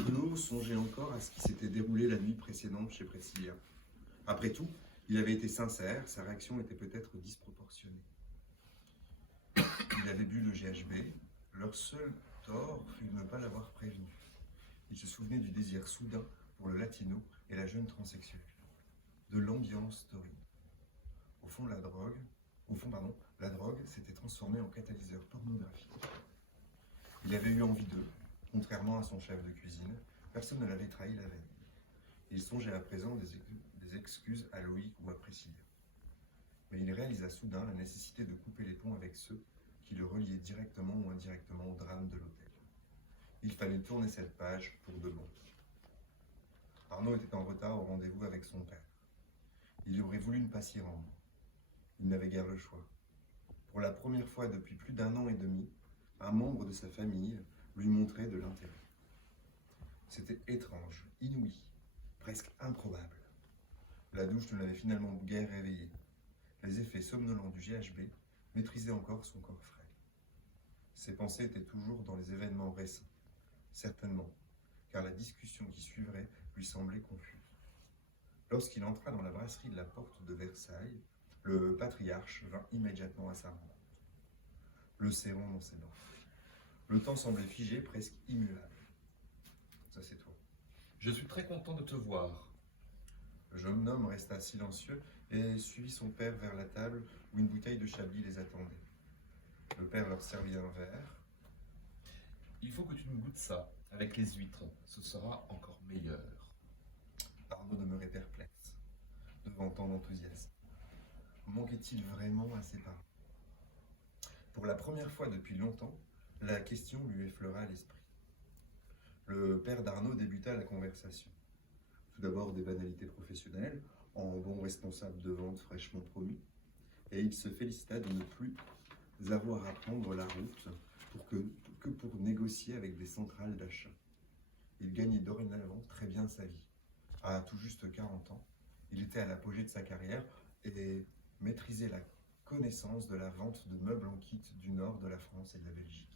Arnaud songeait encore à ce qui s'était déroulé la nuit précédente chez Priscilla. Après tout, il avait été sincère, sa réaction était peut-être disproportionnée. Il avait bu le GHB, leur seul tort fut de ne pas l'avoir prévenu. Il se souvenait du désir soudain pour le latino et la jeune transsexuelle, de l'ambiance torride. La drogue s'était transformée en catalyseur pornographique. Il avait eu envie d'eux, contrairement à son chef de cuisine, personne ne l'avait trahi la veille. Il songeait à présent des excuses à Loïc ou à Priscilla. Mais il réalisa soudain la nécessité de couper les ponts avec ceux qui le reliaient directement ou indirectement au drame de l'hôtel. Il fallait tourner cette page pour de bon. Arnaud était en retard au rendez-vous avec son père. Il aurait voulu ne pas s'y rendre. Il n'avait guère le choix. Pour la première fois depuis plus d'un an et demi, un membre de sa famille lui montrait de l'intérêt. C'était étrange, inouï, presque improbable. La douche ne l'avait finalement guère réveillé. Les effets somnolents du GHB maîtrisaient encore son corps frêle. Ses pensées étaient toujours dans les événements récents, certainement, car la discussion qui suivrait lui semblait confuse. Lorsqu'il entra dans la brasserie de la Porte de Versailles, le patriarche vint immédiatement à sa rencontre, le serrant dans ses bras. Le temps semblait figé, presque immuable. Ça, c'est toi. Je suis très content de te voir. Le jeune homme resta silencieux et suivit son père vers la table où une bouteille de Chablis les attendait. Le père leur servit un verre. Il faut que tu me goûtes ça, avec les huîtres. Ce sera encore meilleur. Arnaud demeurait perplexe, devant tant d'enthousiasme. Manquait-il vraiment à ses parents? Pour la première fois depuis longtemps, la question lui effleura l'esprit. Le père d'Arnaud débuta la conversation. Tout d'abord des banalités professionnelles, en bon responsable de vente fraîchement promu, et il se félicita de ne plus avoir à prendre la route que pour négocier avec des centrales d'achat. Il gagnait dorénavant très bien sa vie. À tout juste 40 ans, il était à l'apogée de sa carrière et maîtrisait la connaissance de la vente de meubles en kit du nord de la France et de la Belgique.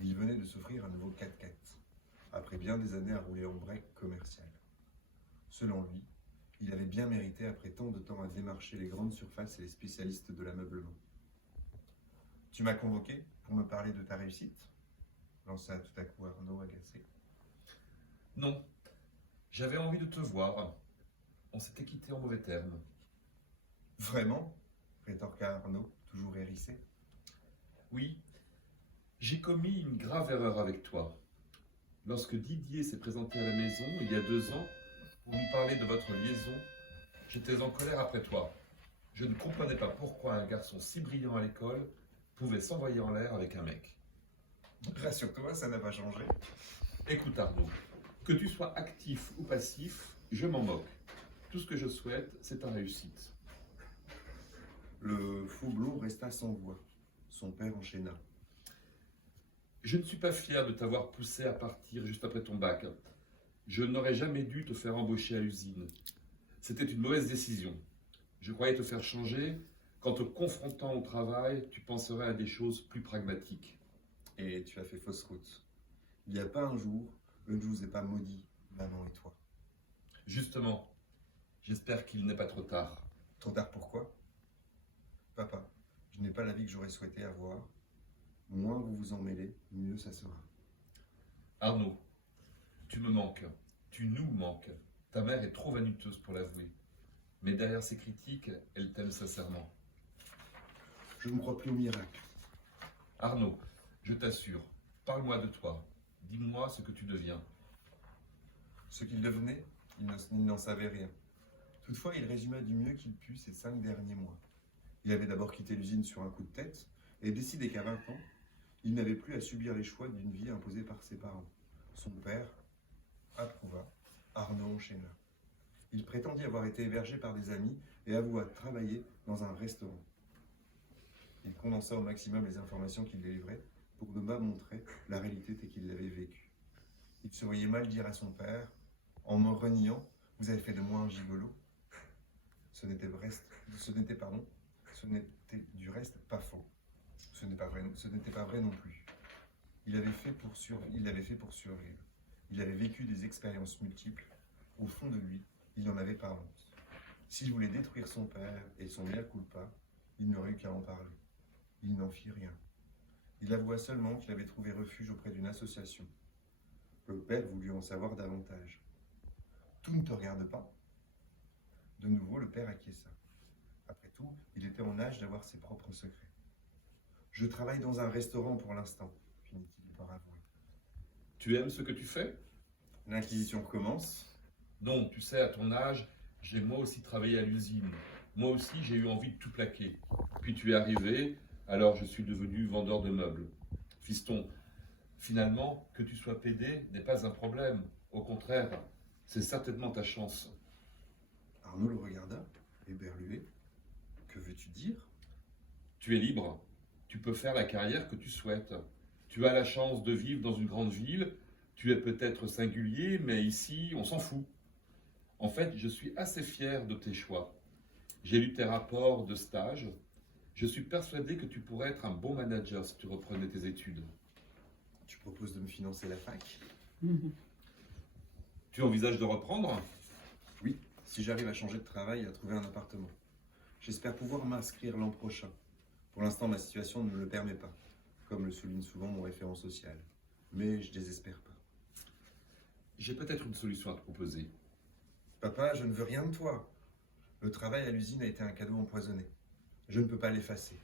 Il venait de s'offrir un nouveau 4x4, après bien des années à rouler en break commercial. Selon lui, il avait bien mérité après tant de temps à démarcher les grandes surfaces et les spécialistes de l'ameublement. « Tu m'as convoqué pour me parler de ta réussite ?» lança tout à coup Arnaud agacé. « Non, j'avais envie de te voir. On s'était quitté en mauvais termes. »« Vraiment ?» rétorqua Arnaud, toujours hérissé. « Oui, j'ai commis une grave erreur avec toi. Lorsque Didier s'est présenté à la maison, il y a 2 ans, pour lui parler de votre liaison, j'étais en colère après toi. Je ne comprenais pas pourquoi un garçon si brillant à l'école pouvait s'envoyer en l'air avec un mec. » Rassure-toi, ça n'a pas changé. Écoute Arnaud, que tu sois actif ou passif, je m'en moque. Tout ce que je souhaite, c'est ta réussite. Le faux blond resta sans voix. Son père enchaîna. Je ne suis pas fier de t'avoir poussé à partir juste après ton bac. Je n'aurais jamais dû te faire embaucher à l'usine. C'était une mauvaise décision. Je croyais te faire changer. Qu'en te confrontant au travail, tu penserais à des choses plus pragmatiques. Et tu as fait fausse route. Il n'y a pas un jour, je ne vous ai pas maudit, maman et toi. Justement, j'espère qu'il n'est pas trop tard. Trop tard pourquoi? Papa, je n'ai pas la vie que j'aurais souhaité avoir. Moins vous vous en mêlez, mieux ça sera. Arnaud, tu me manques. Tu nous manques. Ta mère est trop vaniteuse pour l'avouer. Mais derrière ses critiques, elle t'aime sincèrement. Je ne crois plus au miracle. Arnaud, je t'assure, parle-moi de toi. Dis-moi ce que tu deviens. Ce qu'il devenait, il n'en savait rien. Toutefois, il résuma du mieux qu'il put ces 5 derniers mois. Il avait d'abord quitté l'usine sur un coup de tête et décidé qu'à 20 ans, il n'avait plus à subir les choix d'une vie imposée par ses parents. Son père approuva. Arnaud enchaîna. Il prétendit avoir été hébergé par des amis et avoua travailler dans un restaurant. Il condensa au maximum les informations qu'il délivrait pour ne pas montrer la réalité telle qu'il l'avait vécue. Il se voyait mal dire à son père, en me reniant, vous avez fait de moi un gigolo. Ce n'était du reste pas faux. Ce n'était pas vrai non plus. Il l'avait fait pour survivre. Il avait vécu des expériences multiples. Au fond de lui, il n'en avait pas honte. S'il voulait détruire son père et son mea culpa, il n'aurait eu qu'à en parler. Il n'en fit rien. Il avoua seulement qu'il avait trouvé refuge auprès d'une association. Le père voulut en savoir davantage. Tout ne te regarde pas. De nouveau, le père acquiesça. Après tout, il était en âge d'avoir ses propres secrets. Je travaille dans un restaurant pour l'instant, finit-il par avouer. Tu aimes ce que tu fais? L'inquisition commence. Non, tu sais, à ton âge, j'ai moi aussi travaillé à l'usine. Moi aussi, j'ai eu envie de tout plaquer. Puis tu es arrivé, alors je suis devenu vendeur de meubles. Fiston, finalement, que tu sois pédé n'est pas un problème. Au contraire, c'est certainement ta chance. Arnaud le regarda, éberlué. Que veux-tu dire? Tu es libre. Tu peux faire la carrière que tu souhaites. Tu as la chance de vivre dans une grande ville. Tu es peut-être singulier, mais ici, on s'en fout. En fait, je suis assez fier de tes choix. J'ai lu tes rapports de stage. Je suis persuadé que tu pourrais être un bon manager si tu reprenais tes études. Tu proposes de me financer la fac? Tu envisages de reprendre? Oui, si j'arrive à changer de travail et à trouver un appartement. J'espère pouvoir m'inscrire l'an prochain. Pour l'instant, ma situation ne me le permet pas, comme le souligne souvent mon référent social. Mais je désespère pas. J'ai peut-être une solution à te proposer. Papa, je ne veux rien de toi. Le travail à l'usine a été un cadeau empoisonné. Je ne peux pas l'effacer.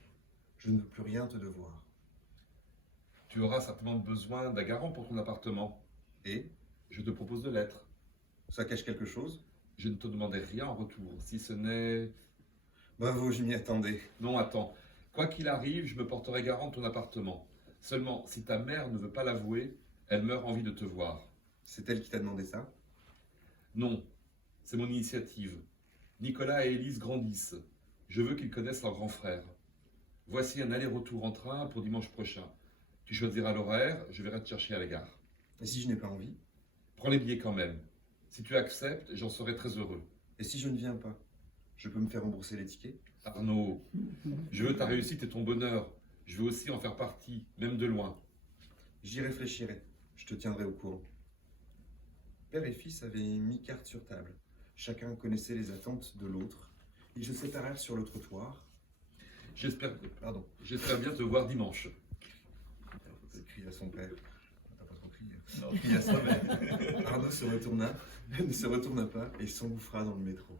Je ne veux plus rien te devoir. Tu auras certainement besoin d'un garant pour ton appartement. Et Je te propose de l'être. ça cache quelque chose? Je ne te demandais rien en retour, si ce n'est... Bravo, je m'y attendais. Non, attends. Quoi qu'il arrive, je me porterai garant de ton appartement. Seulement, si ta mère ne veut pas l'avouer, elle meurt envie de te voir. C'est elle qui t'a demandé ça? Non, c'est mon initiative. Nicolas et Élise grandissent. Je veux qu'ils connaissent leur grand frère. Voici un aller-retour en train pour dimanche prochain. Tu choisiras l'horaire, je verrai te chercher à la gare. Et si je n'ai pas envie? Prends les billets quand même. Si tu acceptes, j'en serai très heureux. Et si je ne viens pas? Je peux me faire rembourser les tickets? Arnaud, je veux ta réussite et ton bonheur. Je veux aussi en faire partie, même de loin. J'y réfléchirai. Je te tiendrai au courant. Père et fils avaient mis carte sur table. Chacun connaissait les attentes de l'autre. Ils se séparèrent sur le trottoir. J'espère bien te voir dimanche. Il cria à son père. T'as pas trop crié. Non. Il cria à sa mère. Arnaud se retourna, ne se retourna pas et s'engouffra dans le métro.